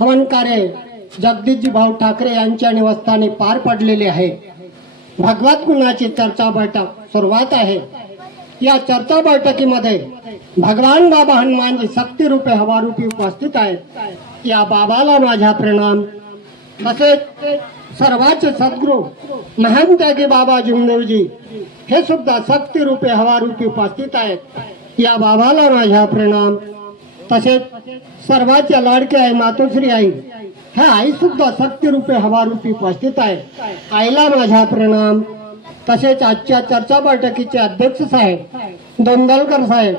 हवन कार्य जगदीशजी भाऊ ठाकरे यांच्या निवासस्थानी पार पडलेले आहे। भगवत गुणाची चर्चा बैठक सुरुवात आहे। या चर्चा बैठकीमध्ये भगवान बाबा हनुमानजी शक्ती रूपे हवा रूपी उपस्थित आहेत। या बाबाला माझा प्रणाम। तसेच सर्वांचे सद्गुरू महंत त्यागी बाबा जुमदेवजी हे सुद्धा शक्ती रूपे हवा रूपी उपस्थित आहेत। या बाबाला माझा प्रणाम। तसेच सर्वांच्या लाडके आई मातोश्री आई ह्या आई सुद्धा शक्ती रूपे हवा रूपी उपस्थित आहे। आईला माझा प्रणाम। तसेच आजच्या चर्चा बैठकीचे अध्यक्ष साहेब दोंदलकर साहेब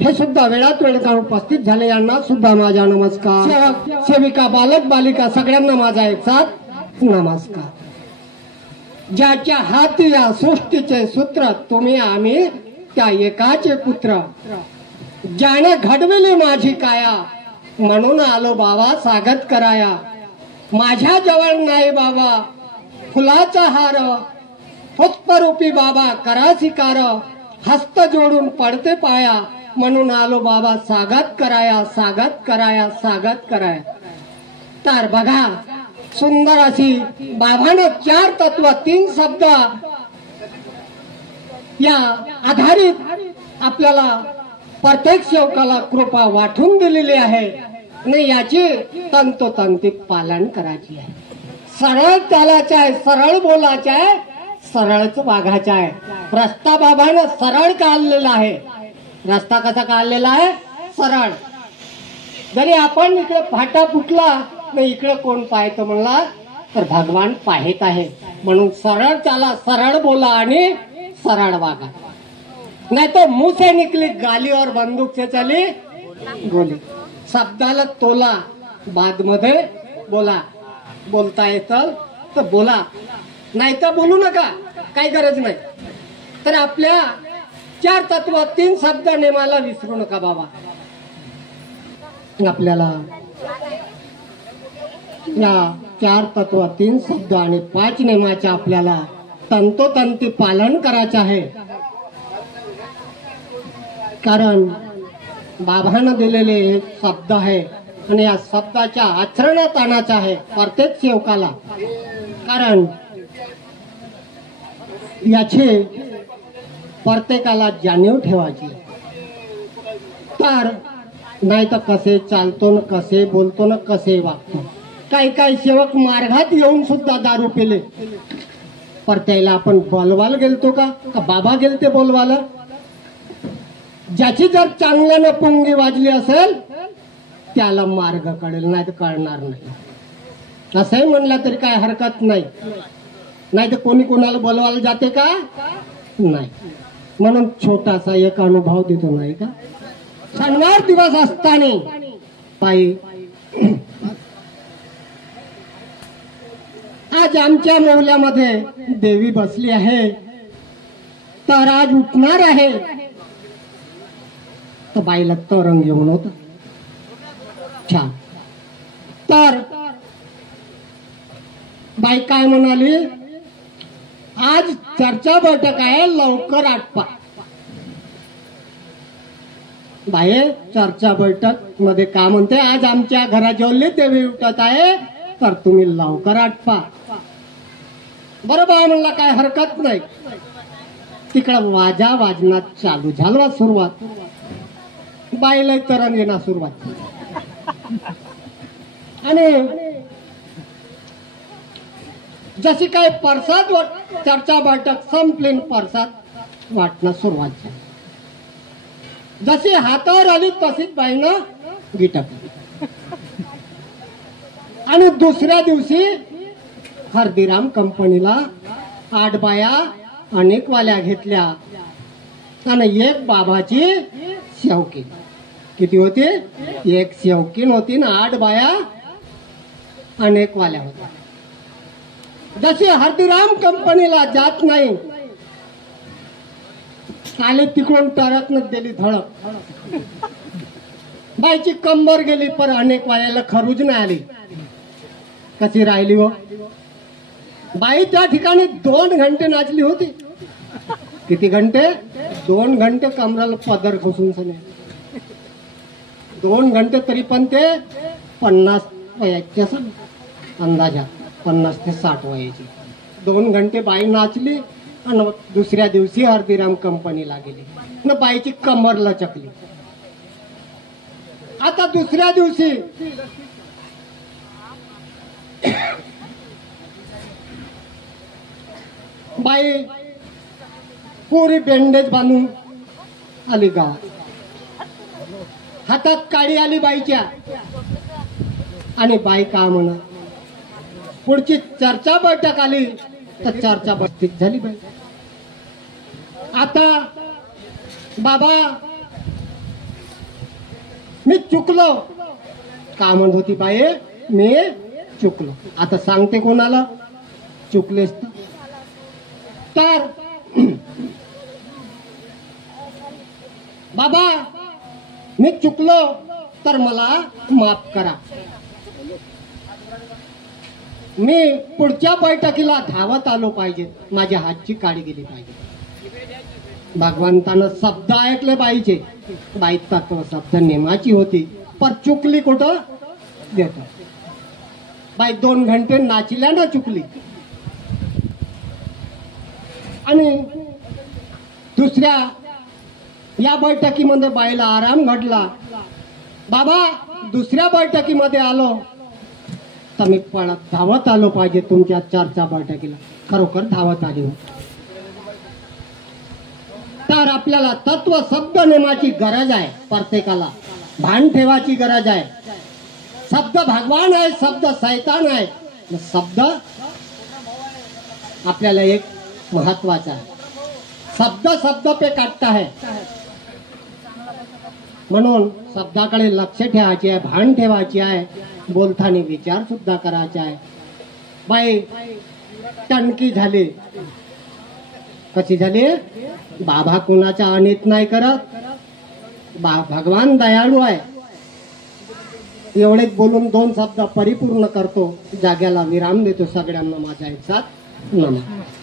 हे सुद्धा वेळात वेळ काढून उपस्थित झाले, यांना सुद्धा माझा नमस्कार। सेवक सेविका बालक बालिका सगळ्यांना माझा एक साथ नमस्कार। ज्याच्या हाती या सृष्टीचे सूत्र तुम्ही आम्ही त्या एकाचे पुत्र, ज्याने घडविली माझी काया म्हणून आलो बाबा स्वागत कराया। माझ्या जवळ नाही बाबा फुलाचा हार, पुष्परूपी बाबा करा स्वीकार, हस्त जोडून पडते पाया म्हणून आलो बाबा स्वागत कराया स्वागत कराया स्वागत कराया। तर बघा सुंदर अशी बाबाने 4 तत्व 3 शब्द या आधारित आपल्याला प्रत्येक सेवकाला कृपा वाटून दिलेली आहे आणि याची तंतोतंती पालन करायची आहे। सरळ चालायचं आहे, सरळ बोलायचं आहे, सरळच वागायचं आहे। रस्ता बाबाने सरळ काढलेला आहे। रस्ता कसा काढलेला आहे? सरळ। जरी आपण इकडे फाटा फुटला नाही इकडे कोण पाहतो म्हणला तर भगवान पाहत आहे, म्हणून सरळ चाला, सरळ बोला आणि सरळ वागा। नहीं तो मुंह से निकली गाली और बंदूक से चली गोली। शब्दाला तोला, बाद मध्ये बोला। बोलता येतं तर बोला, नाही तर बोलू नका, काही गरज नाही। तर आपल्या 4 तत्व 3 शब्द नेमाला विसरू नका बाबा। आपल्याला या 4 तत्व 3 शब्द आणि 5 नेमाचे आपल्याला तंतोतंती पालन करायचं आहे। कारण बाबांना दिलेले शब्द आहे आणि या शब्दाच्या आचरणात आणायचं आहे प्रत्येक सेवकाला। कारण याची प्रत्येकाला जाणीव ठेवायची। तर नाही तर कसे चालतो न कसे बोलतो न कसे वागतो। काही काही सेवक मार्गात येऊन सुद्धा दारू पिले, पर त्याला आपण बोलवायला गेलतो का बाबा गेलते बोलवायला? ज्याची जर चांगल्यानं पुंगी वाजली असेल त्याला मार्ग कळेल, नाही तर कळणार नाही। असंही म्हणलं तरी काय हरकत नाही। नाही तर कोणी कोणाला बोलवायला जाते का? नाही। म्हणून छोटासा एक अनुभव देतो नाही का। शनिवार दिवस असताना ताई आज आमच्या मौल्यामध्ये देवी बसली आहे, तर आज उठणार आहे। तर बाईला तोरण घेऊन होत छान। तर बाई काय म्हणाली, आज चर्चा बैठक आहे लवकर आटपा। बाई चर्चा बैठक मध्ये का म्हणते, आज आमच्या घराजवळली देवी उठत आहे तर तुम्ही लवकर आटपा। बरोबर म्हणला काय हरकत नाही। तिकडं वाजा वाजनात चालू झाला सुरुवात। बाईला तरण घेणार सुरुवात आणि जशी काय प्रसाद चर्चा बैठक संपली, प्रसाद वाटणं सुरुवात झाली। जशी हातावर आली तशीच बाईनं गिटकली आणि दुसऱ्या दिवशी हल्दीराम कंपनीला 8 बाया अनेक वाल्या घेतल्या आणि एक बाबाची सेवकी। किती होती? एक सेवकीन होती ना 8 बाया अनेक वाल्या होत्या। जशी हल्दीराम कंपनीला जात नाही आले तिकडून टरकन दिली धडक। बाईची कंबर गेली, पर अनेक वाल्याला खरूज नाही आली। कशी राहिली हो बाई? त्या ठिकाणी 2 घंटे नाचली होती। किती घंटे? 2 घंटे कमराला पदर खोसून सने 2 घंटे, तरी पण ते 50 वयाची असं अंदाजा 50 ते 60 वयाची. 2 घंटे बाई नाचली आणि दुसऱ्या दिवशी हल्दीराम कंपनीला गेली न बाईची कमर लचकली. आता दुसऱ्या दिवशी बाई पुरी बँडेज बांधून आली गावात. हातात काडी आली बाईच्या आणि बाई का म्हणा पुढची चर्चा बैठक आली तर चर्चा बस्तीत झाली बाई. आता बाबा मी चुकलो का म्हणत होती बाई, मी चुकलो. आता सांगते कोणाला चुकलेस तर बाबा मी चुकलो तर मला माफ करा. मी पुढच्या बैठकीला धावत आलो पाहिजे, माझ्या हातची काडी गेली पाहिजे. भगवंतानं शब्द ऐकले बाईचे. बाई तत्व शब्द नेमाची होती पर चुकली कुठं देतो. बाई 2 घंटे नाचल्या ना चुकली. आणि दुसऱ्या या बैठकीमध्ये बाईला आराम घडला. बाबा दुसऱ्या बैठकीमध्ये आलो तर मी पळत धावत आलो पाहिजे तुमच्या चर्चा बैठकीला. खरोखर धावत आली. तर आपल्याला तत्व शब्द नेमाची गरज आहे. प्रत्येकाला भान ठेवायची गरज आहे. शब्द भगवान आहे, शब्द शैतान आहे. शब्द आपल्याला एक महत्वाचा आहे. शब्द शब्द पे काटता है. म्हणून शब्दाकडे लक्ष ठेवायचे आहे, भान ठेवायचे आहे. बोलताना विचार सुद्धा करायचा आहे. बाई टणकी झाली. कशी झाली? बाबा कुणाचा अनित नाही करत. भगवान दयाळू आहे. एवढेच बोलून 2 शब्द परिपूर्ण करतो. जाग्याला विराम देतो. सगळ्यांना माझा एक साथ नमस्कार.